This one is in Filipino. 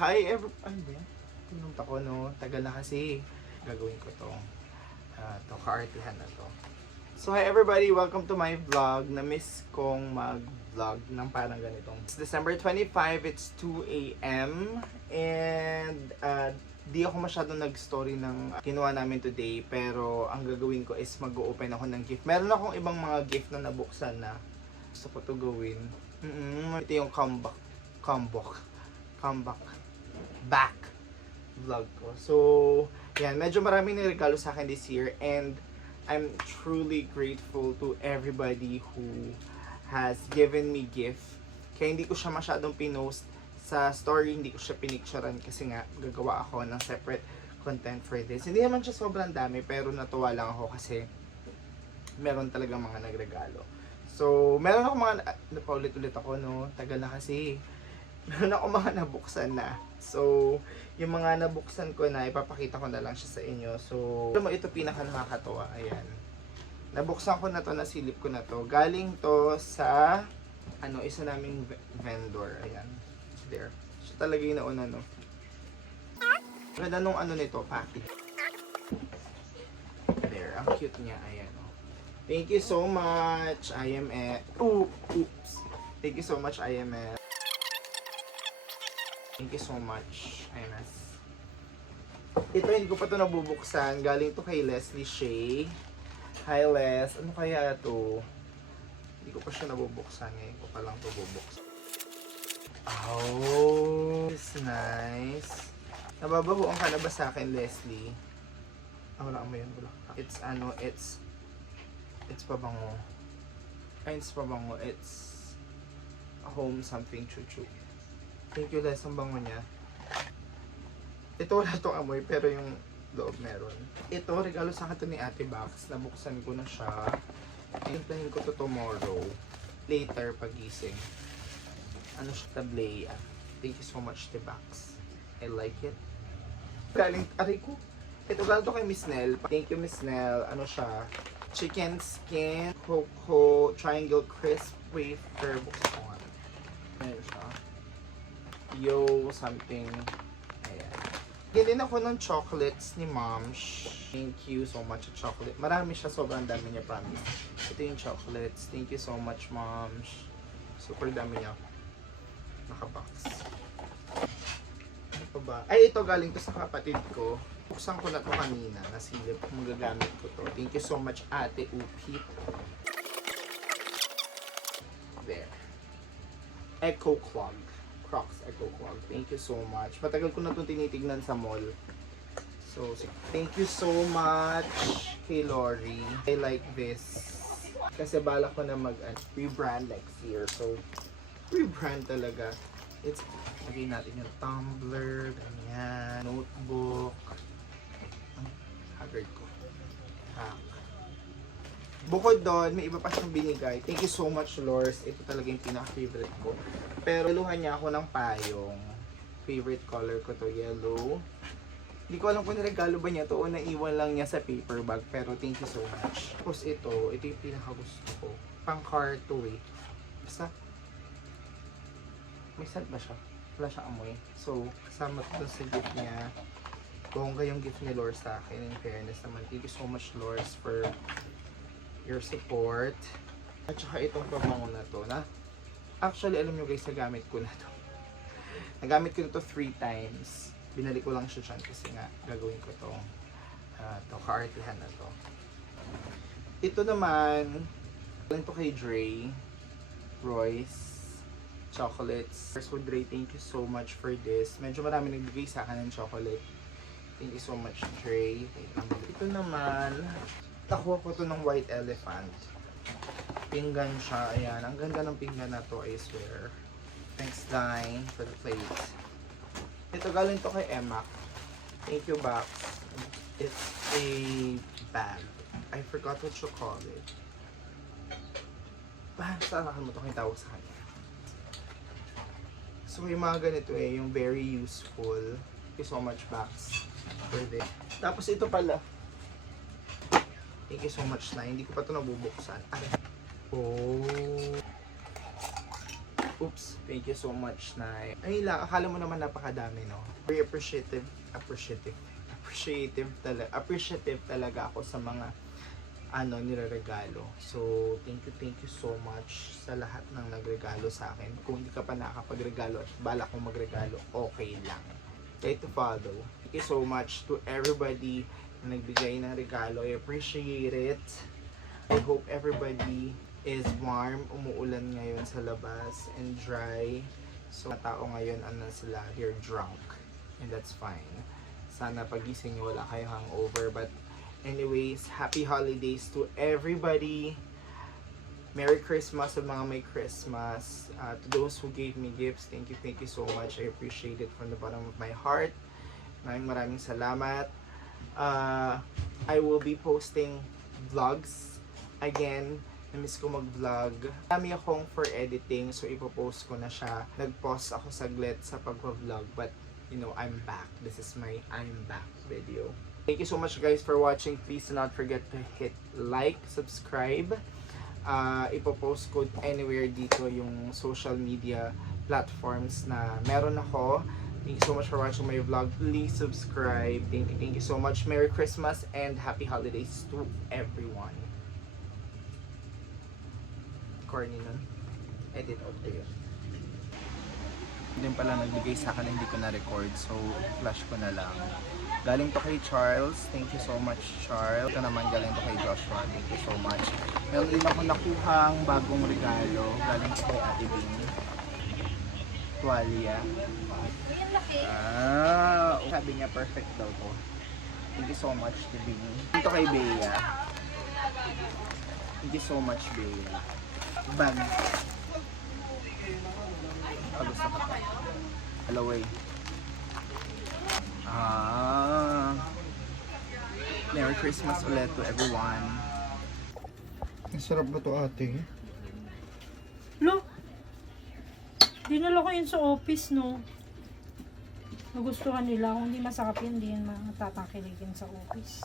Ano ba yan? Pinunta ko, no? Tagal na kasi. Gagawin ko to. Kaartihan na to. So, hi everybody! Welcome to my vlog. Na-miss kong mag-vlog ng parang ganitong. It's December 25, it's 2 a.m. And, di ako masyadong nag-story ng kinuha namin today. Pero, ang gagawin ko is mag-open ako ng gift. Meron akong ibang mga gift na nabuksan na. Gusto ko to gawin. Ito yung comeback back vlog ko. So, yan. Medyo maraming niregalo sa akin this year. And, I'm truly grateful to everybody who has given me gift. Kaya hindi ko siya masyadong pinost sa story, hindi ko siya pinicturean kasi nga gagawa ako ng separate content for this. Hindi naman siya sobrang dami pero natuwa lang ako kasi meron talagang mga nagregalo. So, meron ako mga, napaulit-ulit ako, no? Tagal na kasi. Meron ako mga nabuksan na. So, yung mga nabuksan ko na, ipapakita ko na lang siya sa inyo. So, alam mo, ito pinaka nakakatawa. Ayan. Nabuksan ko na to, nasilip ko na to. Galing to sa, isa naming vendor. Ayan. There. Siya talaga yung nauna, no? Ganda nung nito, package. There. Ang cute niya. Ayan, oh. Thank you so much, IMS. Oops. Thank you so much, IMS. Thank you so much, IMS. Ito, hindi ko pa ito nabubuksan. Galing to kay Leslie Shea. Hi, Les. Ano kaya ito? Hindi ko pa siya nabubuksan. Ngayon ko pa lang ito bubuksan. Oh, it's nice. Nababahuan ka na ba sa akin, Leslie? Wala mo yun. It's pabango. It's pabango. It's home something chuchu. Thank you, Les. Ang bango niya. Ito wala itong amoy, pero yung loob meron. Ito, regalo sa akin ni Ate Bax. Nabuksan ko na siya. Tintahin ko to tomorrow. Later, pagising. Tablea. Thank you so much, Ate Bax. I like it. Galing, aray ko. Ito, galing to kay Miss Nell. Thank you, Miss Nell. Siya? Chicken skin, cocoa, triangle crisp wafer. Buksan ko nga. Ayan siya. Yo, something. Ayan. Gilin ako ng chocolates ni Momsh. Thank you so much sa chocolate. Marami siya, sobrang dami niya, promise. Ito yung chocolates. Thank you so much, Momsh. Super dami niya. Nakabox. Ano pa ba? Ay, ito galing to sa kapatid ko. Buksan ko na to kanina. Nasilip. Magagamit ko to. Thank you so much, Ate Upit. There. Echo Clog. Crocs Echo Clog. Thank you so much. Matagal ko na itong tinitignan sa mall. So, thank you so much kay Lori. I like this. Kasi balak ko na rebrand next year. So, rebrand talaga. Lagay natin yung tumbler, ganyan, notebook. Haggard ko. Bukod doon, may iba pa siyang binigay. Thank you so much, Lors. Ito talaga yung pinaka-favorite ko. Pero luhan niya ako ng payong. Favorite color ko to, yellow. Hindi ko alam kung niregalo ba niya to o naiwan lang niya sa paper bag. Pero thank you so much. Tapos ito yung pinaka-gusto ko. Pang-car to eh. Basta, may scent ba siya? Wala siyang amoy. So, kasama ko sa gift niya. Bongga yung gift ni Lors sa akin. In fairness naman. Thank you so much, Lors, for your support. At saka itong pabango na to. Actually, alam nyo guys, nagamit ko na to. Nagamit ko na to 3 times. Binalik ko lang siya dyan kasi nga gagawin ko to. Kaartihan na to. Ito naman, galing to kay Dre. Royce. Chocolates. First for Dre, thank you so much for this. Medyo marami nagbigay sa akin ng chocolate. Thank you so much, Dre. Ito naman, nakuha ko to ng white elephant. Pinggan siya. Ayan. Ang ganda ng pinggan na to, I swear. Thanks, Dine, for the plate. Ito galing to kay Emma. Thank you, Box. It's a bag. I forgot what you call it. Saan mo ito kung tawag sa kanya? So, yung mga ganito yung very useful. Thank you so much, Box, for this. Tapos ito pala. Thank you so much na. Hindi ko pa ito nabubuksan. Oh. Oops, thank you so much, Nay. Ay, akala mo naman napakadami, no? Very appreciative talaga ako sa mga nireregalo. So, thank you so much sa lahat ng nagregalo sa akin. Kung hindi ka pa nakakapagregalo at bala kong magregalo, okay lang. Try to follow. Thank you so much to everybody na nagbigay ng regalo. I appreciate it. I hope everybody is warm. Umuulan ngayon sa labas and dry. So, mga tao ngayon, they're drunk. And that's fine. Sana pagising nyo wala kayong hangover. But anyways, happy holidays to everybody. Merry Christmas sa mga may Christmas. To those who gave me gifts, thank you so much. I appreciate it from the bottom of my heart. Maraming salamat. I will be posting vlogs again. Namiss ko mag-vlog. Dami akong for editing, so ipopost ko na siya. Nag-pause ako saglit sa pag-vlog, but you know, I'm back. This is my I'm back video. Thank you so much guys for watching. Please do not forget to hit like, subscribe. Ipopost ko anywhere dito yung social media platforms na meron ako. Thank you so much for watching my vlog. Please subscribe. Thank you so much. Merry Christmas and happy holidays to everyone. Corny nun. Edit out yun. Hindi pala nagbigay sa akin, hindi ko na-record. So, flash ko na lang. Galing to kay Charles. Thank you so much, Charles. Ito naman galing to kay Joshua. Thank you so much. Meron din ako nakuhang bagong regalo. Galing to kay Ate Bing. Tuwalya. Sabi niya perfect daw to. Thank you so much, to Bing. Ito kay Bea. Thank you so much, Bea. Bag. Gusto ko pa. Alaway. Merry Christmas ulit to everyone. Ang sarap ba to, ate? Lo, dinala ko yun sa office, no? Nagustuhan nila. Kung hindi masakap yun, hindi yun matatangkiligin sa office.